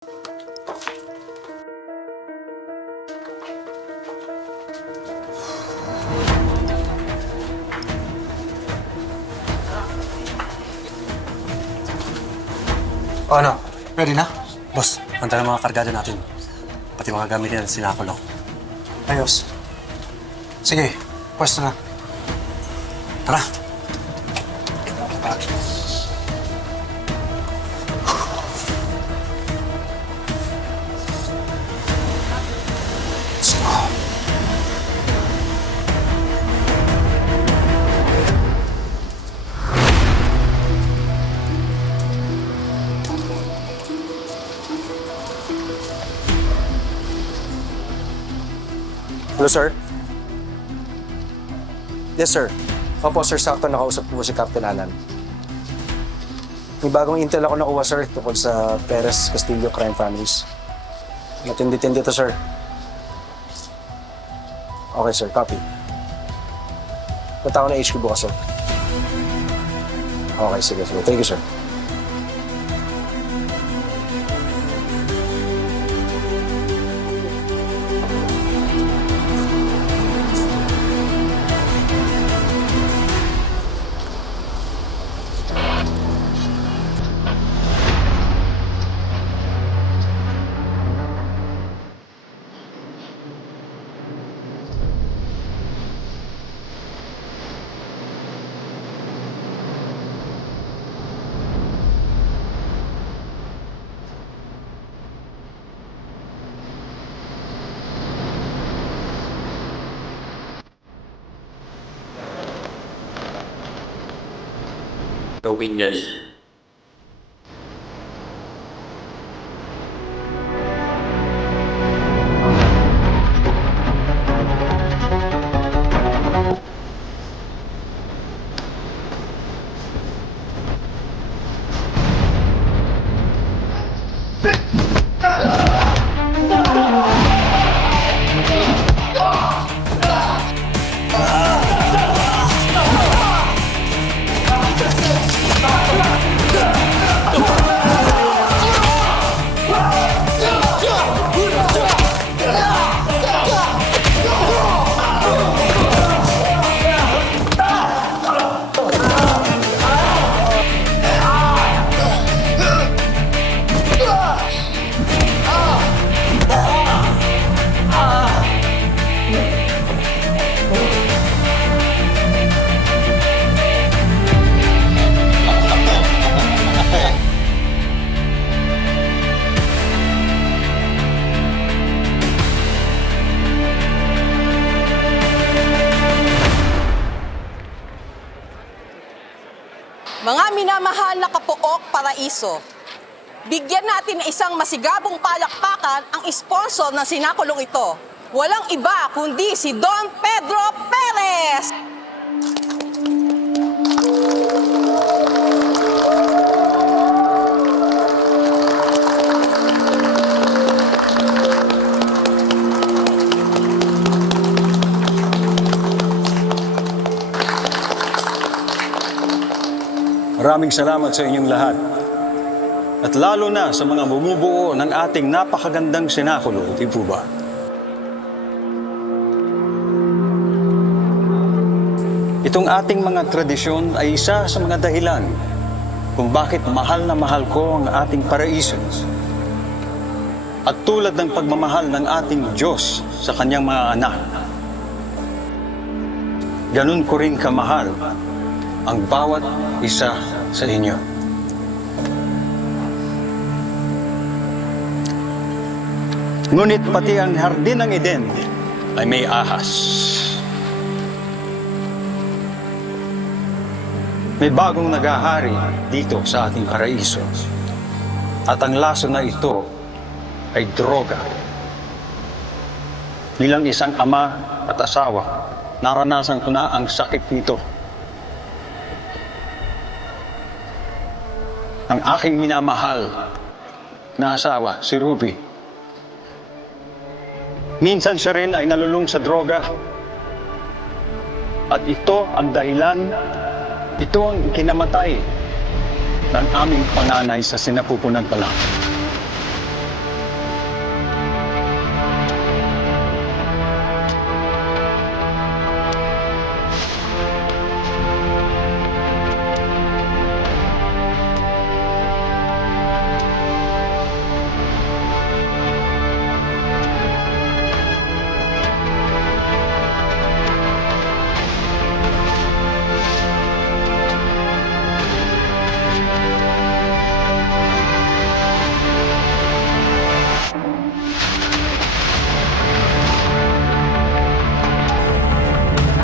O ano? Ready na? Boss, handa na mga kargada natin. Pati mga gamit yan, sinakulong. Ayos. Sige, pwesto na. Tara! Hello, sir? Yes, sir. Opo, sir. Sakto nakausap ko po si Captain Alan. May bagong intel ako nakuha, sir, tungkol sa Perez Castillo crime families. Matindi-tindi to, sir. Okay, sir. Copy. Punta ako na HQ bukas, sir. Okay, sige. Thank you, sir. Gawin yan. Mga minamahal na kapuok paraiso, bigyan natin ng isang masigabong palakpakan ang sponsor ng sinakulong ito. Walang iba kundi si Don Pedro Perez! Maraming salamat sa inyong lahat. At lalo na sa mga bumubuo ng ating napakagandang sinakulo, di po ba? Itong ating mga tradisyon ay isa sa mga dahilan kung bakit mahal na mahal ko ang ating paraiso. At tulad ng pagmamahal ng ating Diyos sa kanyang mga anak, ganun ko rin kamahal ang bawat isa sa inyo. Ngunit pati ang hardin ng Eden ay may ahas. May bagong nagahari dito sa ating paraiso. At ang laso na ito ay droga. Bilang isang ama at asawa, naranasan ko na ang sakit nito. Ang aking minamahal na asawa, si Ruby. Minsan siya rin ay nalulung sa droga. At ito ang dahilan, ito ang ikinamatay ng aming panganay sa sinapupunan pa lang.